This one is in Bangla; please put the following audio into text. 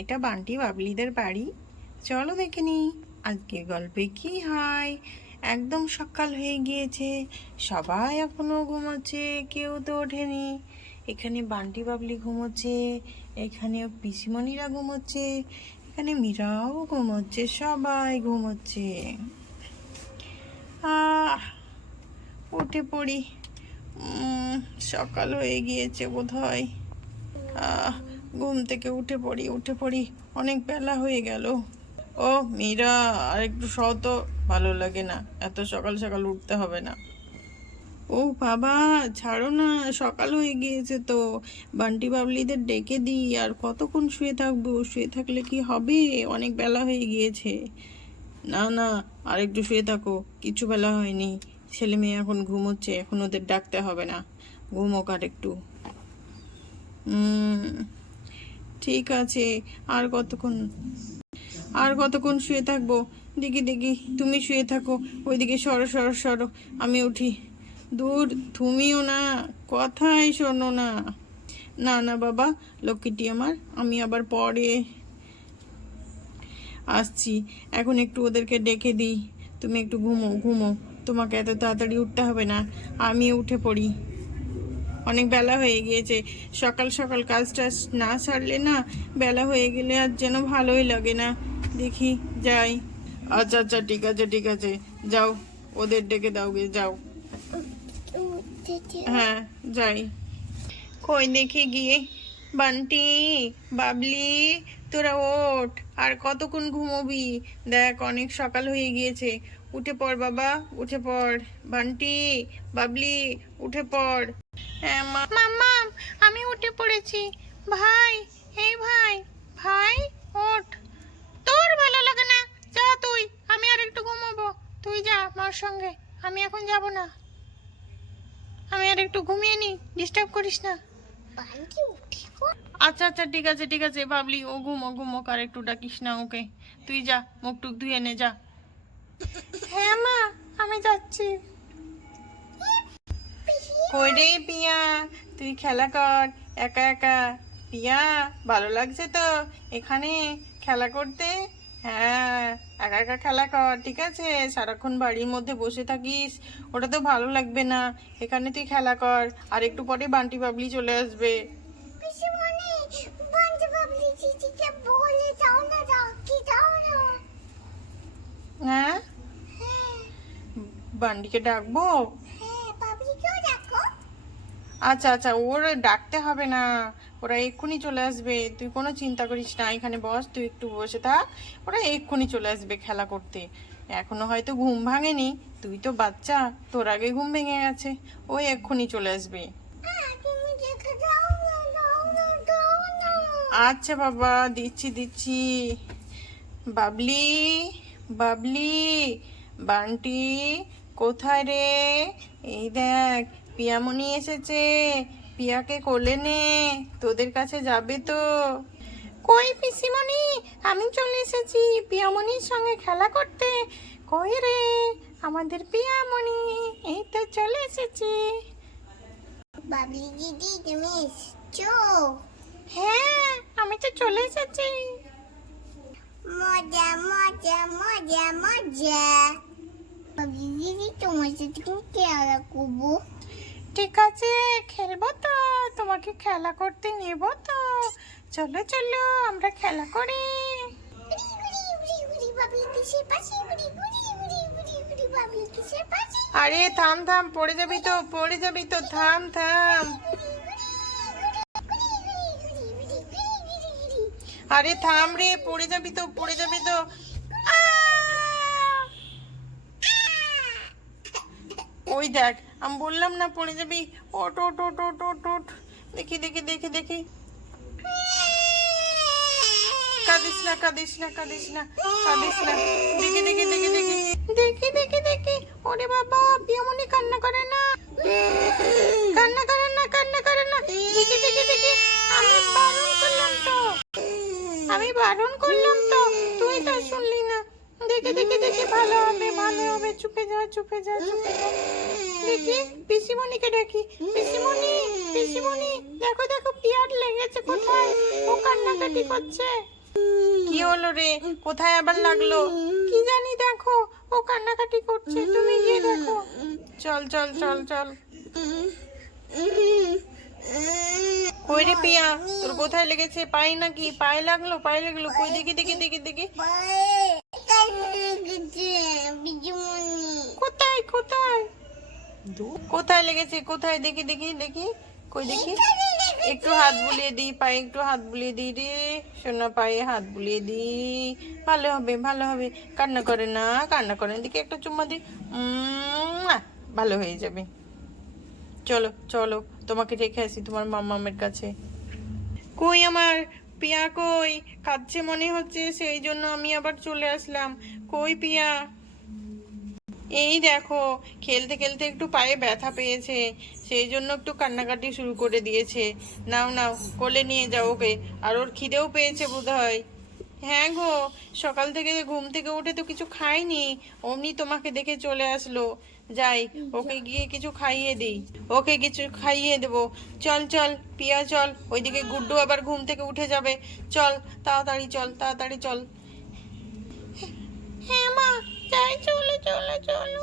এটা বান্টি বাবলিদের বাড়ি। চলো দেখে নি আজকে গল্পে কি হয়। একদম সকাল হয়ে গিয়েছে, সবাই এখনো ঘুমোচ্ছে, কেউ তো ওঠেনি। এখানে বান্টি বাবলি ঘুমোচ্ছে, এখানে পিসিমণিরা ঘুমোচ্ছে, এখানে মীরাও ঘুমোচ্ছে, সবাই ঘুমোচ্ছে। আহ উঠে পড়ি। সকাল হয়ে গিয়েছে বোধহয়। ঘুম থেকে উঠে পড়ি, অনেক বেলা হয়ে গেল। ও মীরা, আর একটু সও তো, ভালো লাগে না, এত সকাল সকাল উঠতে হবে না। ও বাবা, ছাড়ো না, সকাল হয়ে গিয়েছে তো। বান্টি বাবলিদের ডেকে দিই, আর কতক্ষণ শুয়ে থাকবো? শুয়ে থাকলে কি হবে? অনেক বেলা হয়ে গিয়েছে। না না, আর একটু শুয়ে থাকো, কিছু বেলা হয়নি। ছেলে মেয়ে এখন ঘুমোচ্ছে, এখন ওদের ডাকতে হবে না, ঘুমোক আর একটু। ঠিক আছে, আর কতক্ষণ আর কতক্ষণ শুয়ে থাকবো? দেখি দেখি, তুমি শুয়ে থাকো, ওইদিকে সরো সরো সরো, আমি উঠি। দূর, তুমিও না, কথাই শোনো না। না না বাবা, লক্ষ্মীটি আমার, আমি আবার পরে আসছি। এখন একটু ওদেরকে ডেকে দিই, তুমি একটু ঘুমো ঘুমো, তোমাকে এত তাড়াতাড়ি উঠতে হবে না, আমি উঠে পড়ি। অনেক বেলা হয়ে গিয়েছে, সকাল সকাল কাজ টাজ না সারলে না, বেলা হয়ে গেলে আর যেন ভালোই লাগে না। দেখি যাই। আচ্ছা আচ্ছা, ঠিক আছে ঠিক আছে, যাও, ওদের ডেকে দাও গে, যাও। হ্যাঁ যাই। কই দেখি গিয়ে, বান্টি বাবলি, তোরা ওঠ, আর কতক্ষণ ঘুমোবি? দেখ অনেক সকাল হয়ে গিয়েছে, উঠে পড় বাবা, উঠে পড়। বান্টি বাবলি, উঠে পড়। হ্যাঁ মাম্মা, আমি উঠে পড়েছি। ভাই, এই ভাই, ভাই ওঠ। তোর ভালো লাগে না, যা তুই, আমি আর একটু ঘুমাবো। তুই যা মার সঙ্গে, আমি এখন যাব না, আমি আর একটু ঘুমিয়ে নি, ডিস্টার্ব করিস না। আচ্ছা আচ্ছা, ঠিক আছে ঠিক আছে বাবলি, ও ঘুমো, আর একটু ডাকিস না ওকে। তুই যা, মুখ টুক ধুয়ে নে, যা। হ্যাঁ মা, আমি যাচ্ছি। কই রে পিয়া, তুই খেলা কর একা একা। পিয়া, ভালো লাগছে তো এখানে খেলা করতে? হ্যাঁ, একা একা খেলা কর, ঠিক আছে? সারাক্ষণ বাড়ির মধ্যে বসে থাকিস, ওটা তো ভালো লাগবে না। এখানে তুই খেলা কর, আর একটু পরে বান্টি বাবলি চলে আসবে। হ্যাঁ, বান্ডিকে ডাকবো? আচ্ছা আচ্ছা, ওর ডাকতে হবে না, ওরা এক্ষুনি চলে আসবে, তুই কোনো চিন্তা করিস না। এখানে বস, তুই একটু বসে থাক, ওরা এক্ষুনি চলে আসবে খেলা করতে। এখনো হয়তো ঘুম ভাঙেনি, তুই তো বাচ্চা, তোর আগে ঘুম ভেঙে গেছে, ওই এক্ষুনি চলে আসবে। আচ্ছা বাবা, দিচ্ছি দিচ্ছি। বাবলি বাবলি, বান্টি কোথায় রে? এই দেখ, পিয়ামণি এসেছে, পিয়াকে কোলে নে, তোদের কাছে যাবে তো। কই পিসিমণি, আমি চলে এসেছি পিয়ামণির সঙ্গে খেলা করতে। কই রে আমাদের পিয়ামণি? এই তো চলে এসেছি। বাবলি দিদি, তুমি এসছো? হ্যাঁ, আমি তো চলে এসেছি। মজা মজা মজা মজা। বাবলি দিদি, তোমার সাথে কি খেলা করবো? ঠিক আছে, খেলবো তো, তোমাকে খেলা করতে নেব তো। চলো চলো, আমরা খেলা করি। বাবলি কিসের পাশে? বাবলি কিসের পাশে? আরে থাম থাম, পড়ে যাবি তো, পড়ে যাবি তো, থাম থাম। আরে থাম রে, পড়ে যাবি তো, পড়ে যাবি তো। ওই দেখ, আমি বললাম না পড়ে যাবি। ওট ওট ওট ওট ওট ওট। দেখি দেখি দেখি দেখি, কাঁদিস না কাঁদিস না কাঁদিস না কাঁদিস না। দেখি দেখি দেখি দেখি দেখি দেখি দেখি, ওরে বাবা, পিয়ামণি কান্না করে না, কান্না করে না, কান্না করে না। দেখি দেখি দেখি, আমি বারণ করলাম তো, আমি বারণ করলাম তো, তুই তো শুনলি না। দেখি দেখি দেখি, ভালো হবে ভালো হবে, চুপে যা চুপে যা চুপে যা। দেখি পিসিমণিকে ডাকি, পিসিমণি, দেখো দেখো, পিয়ার লেগেছে কোথায়, ও কান্নাকাটি করছে। কি হলো রে? কোথায় আবার লাগলো? কি জানি, দেখো ও কান্নাকাটি করছে, তুমি গিয়ে দেখো। চল চল চল চল। কই রে পিয়া, তোর কোথায় লেগেছে? পায়ে নাকি? পায়ে লাগলো? পায়ে লাগলো? কই দেখি দেখি দেখি দেখি। কোথায় কোথায় কোথায় লেগেছে? কোথায় দেখি দেখি দেখি। কই দেখি, একটু হাত বুলিয়ে দিই পায়ে, একটু হাত বুলিয়ে দিই রে সোনা, পায়ে হাত বুলিয়ে দিই। ভালো হবে ভালো হবে, কান্না করে না, কান্না করে না। দেখি একটা চুম্মা দিই, ভালো হয়ে যাবে। চলো চলো, তোমাকে রেখে আসি তোমার মামামের কাছে। কই আমার পিয়া কই? কাঁদছে মনে হচ্ছে, সেই জন্য আমি আবার চলে আসলাম। কই পিয়া? এই দেখো, খেলতে খেলতে একটু পায়ে ব্যথা পেয়েছে, সেই জন্য একটু কান্নাকাটি শুরু করে দিয়েছে। নাও নাও, কোলে নিয়ে যাও ওকে। আর ওর খিদেও পেয়েছে বোধহয়। হ্যাঁ গো, সকাল থেকে ঘুম থেকে উঠে তো কিছু খাইনি, অমনি তোমাকে দেখে চলে আসলো। যাই, ওকে গিয়ে কিছু খাইয়ে দিই, ওকে কিছু খাইয়ে দেবো। চল চল পিয়া চল, ওইদিকে গুড্ডু আবার ঘুম থেকে উঠে যাবে। চল তাড়াতাড়ি চল, তাড়াতাড়ি চল। হ্যাঁ মা, যাই, চলো চলো চলো।